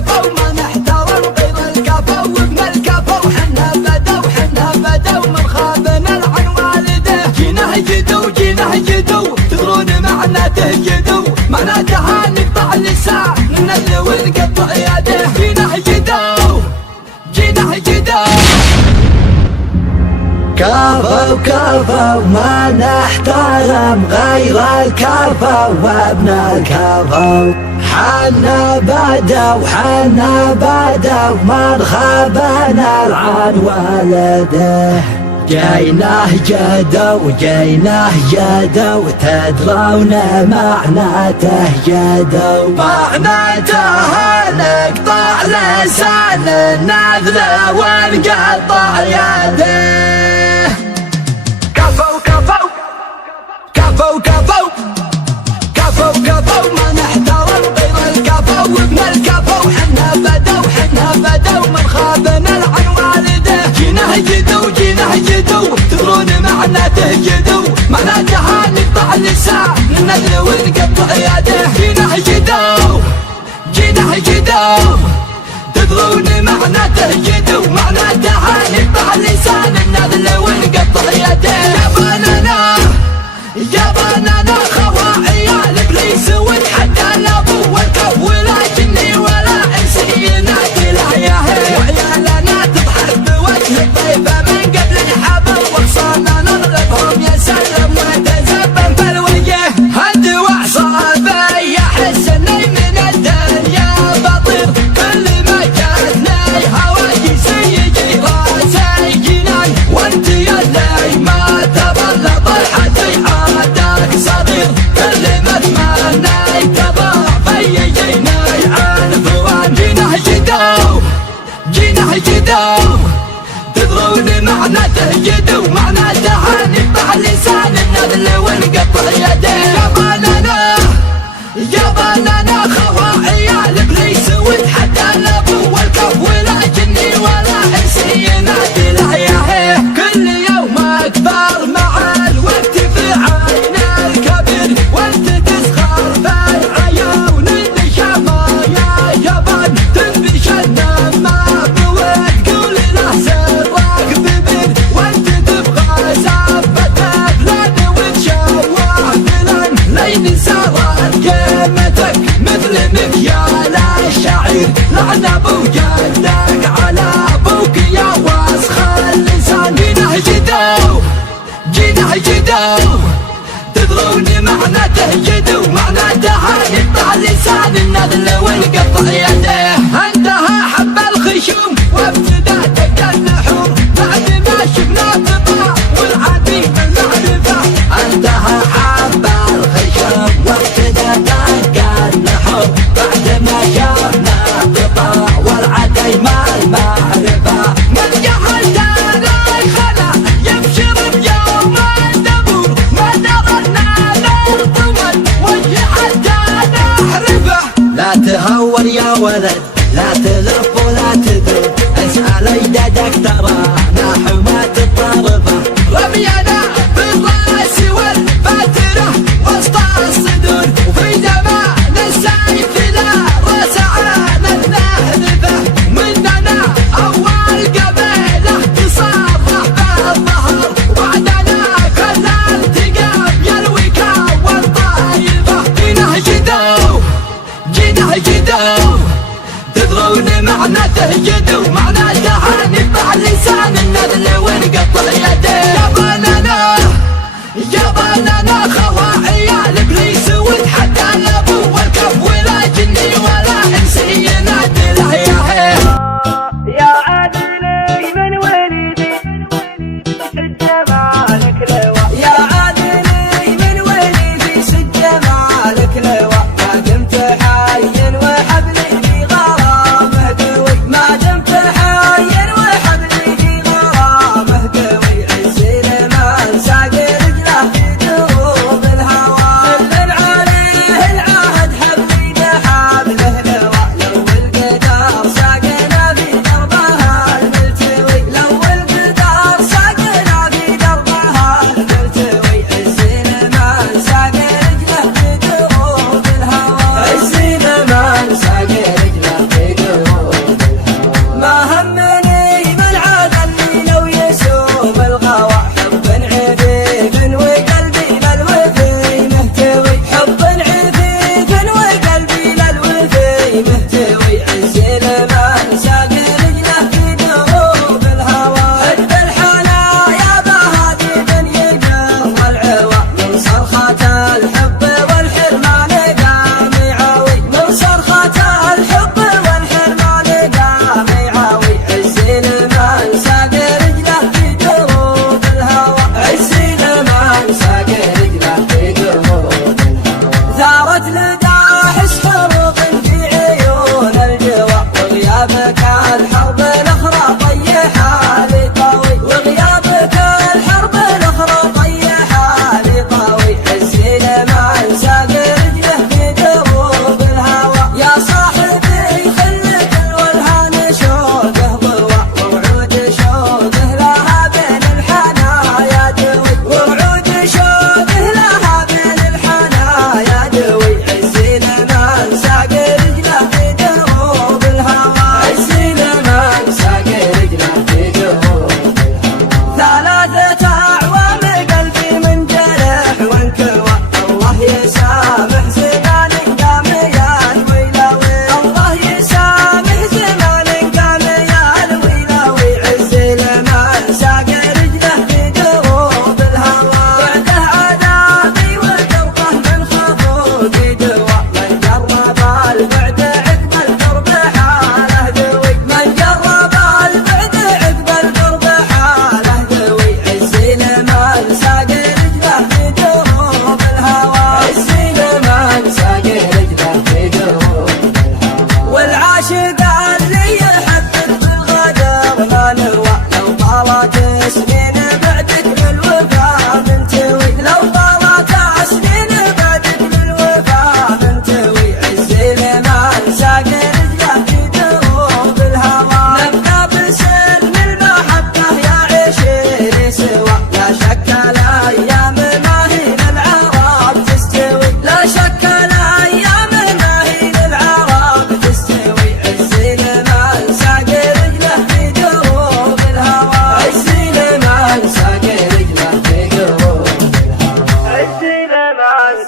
الكفا وما نحترم غير الكفا وابن الكفا وحنا بدو من خابنا العن والده. جينا جدو تدرون معناته جدو، معناتها نقطع لسان ننزل ونقطع يده. جينا جدو كفا وما نحترم غير الكفا وابن الكفا. حنا بدو من خابنا العن والده. جيناه جدو تدرون معناته جدو، معناتها نقطع لسان النذل ونقطع يده. كفو ما نحترم غير الكفا وابن الكفا وحنا بدو من خابنا العن والده. جينا جدو تدرون معناته جدو، معناتها نقطع لسان النذل ونقطع يده. جينا جدو تدرون معناته جدو، معناتها نقطع لسان النذل ونقطع يده. يا بنانا خواعي الابليس ونحدى الابو والكف، ولكني ولا انسي نادي العياه. وعيالنا تضحك بوجه الطيبه من قبل الحبل، وخصانا نضربهم يا سلم ونتزبن في الوجه. الدواء صعبه يحس اني من الدنيا بطير، كل ما جاتني هواجس يجي راسي جنان. وانت يا اللي ما تبلى طلحتي عادك صغير، كل ما اتمنيت ضعفي يجيني عنفوان. جينا جدو تدرون معناته جدو، معناتها نقطع لسان النذل ونقطع يده. يا بنانا خواعي الابليس ونتحدى الابو والكف، ولكني ولا انسي نادي العياه. كل يوم اكبر مع الوقت في عين الكبير، وانت تسخر في عيون النشامه يا يابان. تنبش النمى وتقول له سرك ببير، وانت تبغى سفته فلان وتشوح فلان. لين صارت قيمتك مثل مكيال الشعير، لعن ابو جدك على ابوك يا وسخ اللسان. جينا جدو تدرون معناته جدو، معناتها نقطع لسان النذل ونقطع يده. انتهى حب الخشوم وابتدى دق النحور، بعد ما شفنا قطع والعديد المعرفه. انتهى حب الخشوم وابتدى دق النحور، بعد ما شفنا قطع والعديد ما المعرفه. من جهل داري خلا يبشر بيوم الدبور، ما درنا الارض والوجه حتى نحرفه. لا تهور يا ولد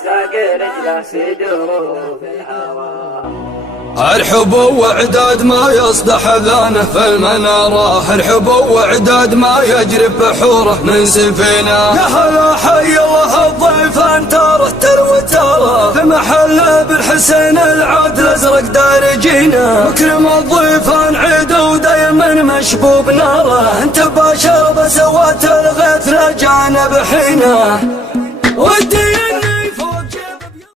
ساق رجله سدوه في الهوى. الحب وعداد ما يصدح اذانه في المناره، الحب وعداد ما يجري بحوره من سفينه. يا هلا حي الله الضيف انتاره الوتاره، في محل بالحسين العود الازرق دارجينه. مكرم الضيفان عيد ودايما مشبوب ناره، انت باشر بسوات الغيث لجانب حينه. ودي